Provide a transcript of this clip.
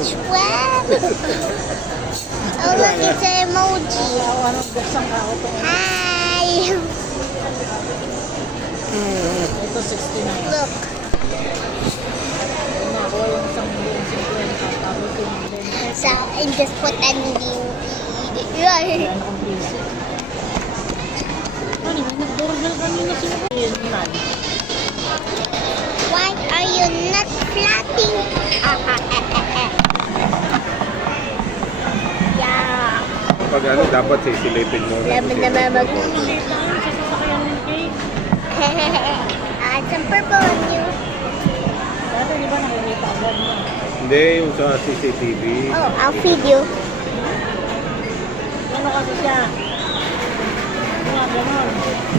Which one? Oh, look, it's an emoji. Hi. Ito 69. Look. Nakuha yung isang buong 50. Tapos yung So, and just put a new. Ayan akong piso. Ano, may nag-doorbell kanina sila. Yun man. Why are you not flatting? Yeah. Pag ano, dapat sisilipin mo. Laban naman mag... Maliit lang yun sa sasakyan ng cake. Some purple on you. Dati di ba nakikita agad mo? Hindi, yung sa CCTV. Oh, I'll feed you. Ano kasi siya? Mga ganon.